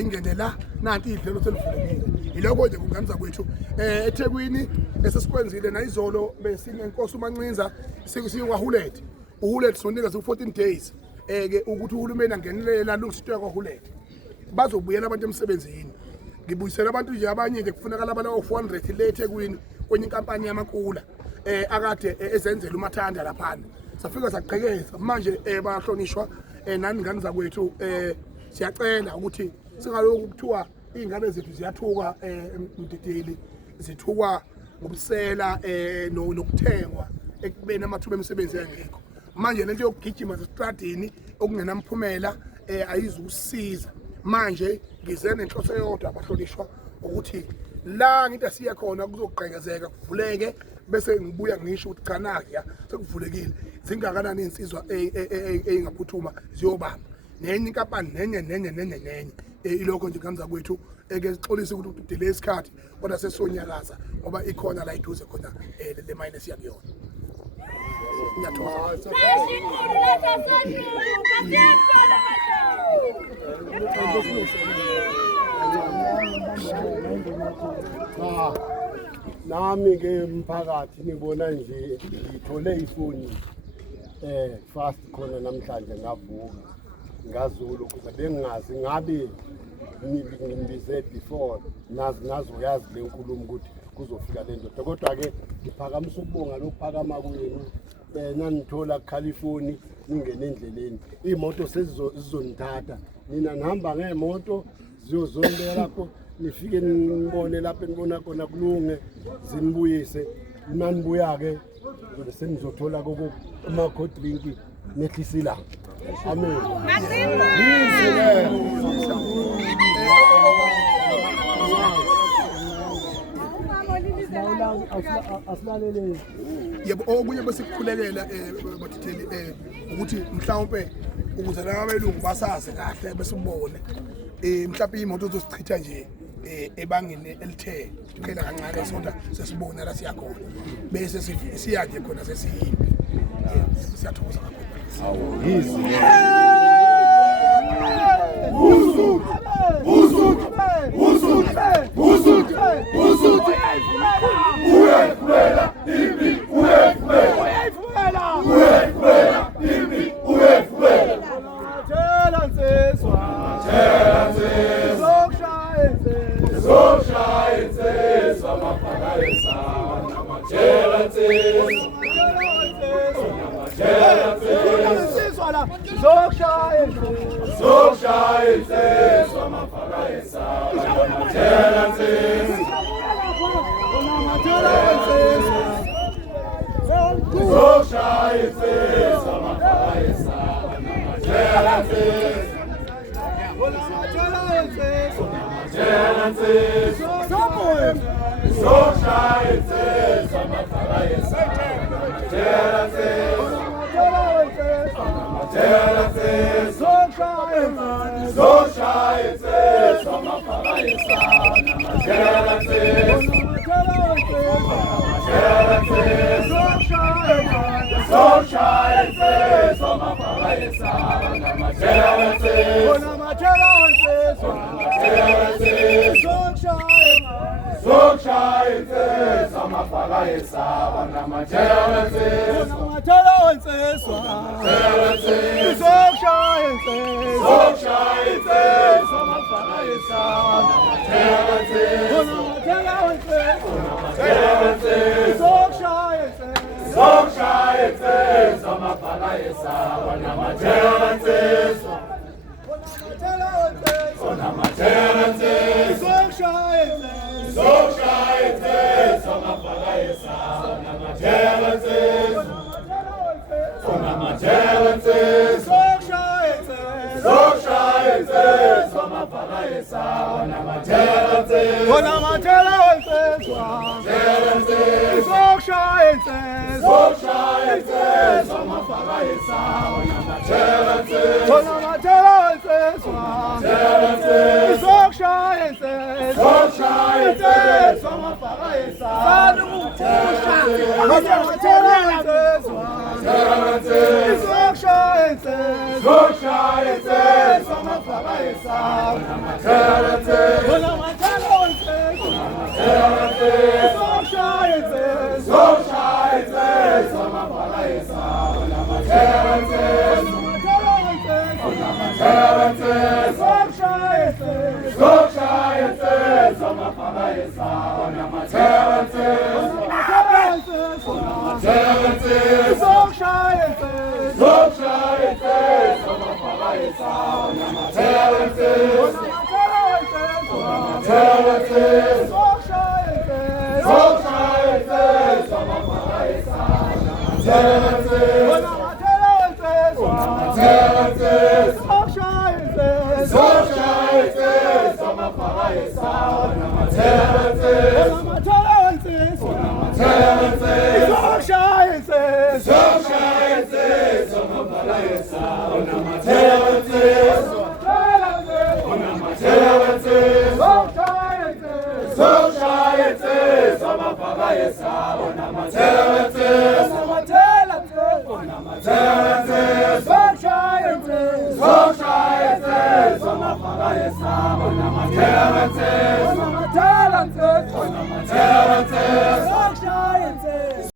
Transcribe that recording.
ingenela nanti idlelo selivulekile iloko nje kunganza kwethu eThekwini esesikwenzile nayizolo besinenkosi uMancinza sikwahulete uhulete sonika ku14 days ke ukuthi uhulumeni angenelela lungisitwe kwaHulete bazobuyela abantu emsebenzini ngibuyisela abantu nje abanye nje kufunakala abalawo 400 le eThekwini kwenye inkampani yamakula akade ezenzela umathanda lapha safika saqhekeza manje bahlonishwa nani ngani zakwethu siyacela ukuthi singaloku kuthiwa ingane zethu ziyathuka emdideli zithukwa ngobusela nokuthengwa ekubeni amathuba emisebenzi yangekho manje lento yokugijima zestradini okungenamphumela ayizukusiza manje ngize nenhloso yodwa abahlonishwa ukuthi la ngithi asiya khona kuzogqekezeka kuvuleke bese ngibuya ngisho ukuthi cha nakya sekuvulekile zingakanani insizwa engaphuthuma ziyobamba nenye inkampani nenye ilokho nje kanza kwethu eke sixolisa ukuthi udelay isikhathi kodwa sesonyakaza ngoba ikhona la iduze khona le minus yakuyona ngiyathokoza nami ke mphakathi ngibona nje ngithole ifoni fast khona namhlanje ngavuka ngazulu ukuthi bengazi ngabe ngimbize before nazoyazi le nkulumo ukuthi kuzofika le ndoda kodwa ke ngiphakamisa ukubonga lokuphakama kwenu nanithola kuKhalifoni ningene endleleni imoto sezizonithatha nina nihamba ngemoto ziyozondela lapho nifike nibone lapho enibona khona kulunge zinibuyise manibuya ke bese nizothola koko ama cold drink nehlisila amen asilalele yebo okunye besikukhulekela bathitheli ukuthi mhlawumbe ukuze labelungu basazi kahle besibone mhlawumbe imoto zosichitha nje ebangeni elithe phela kancane sonta sesibona la siyakhona bese siya nje khona sesiyiphi siyathokoza kakhulu yizi It's Talent,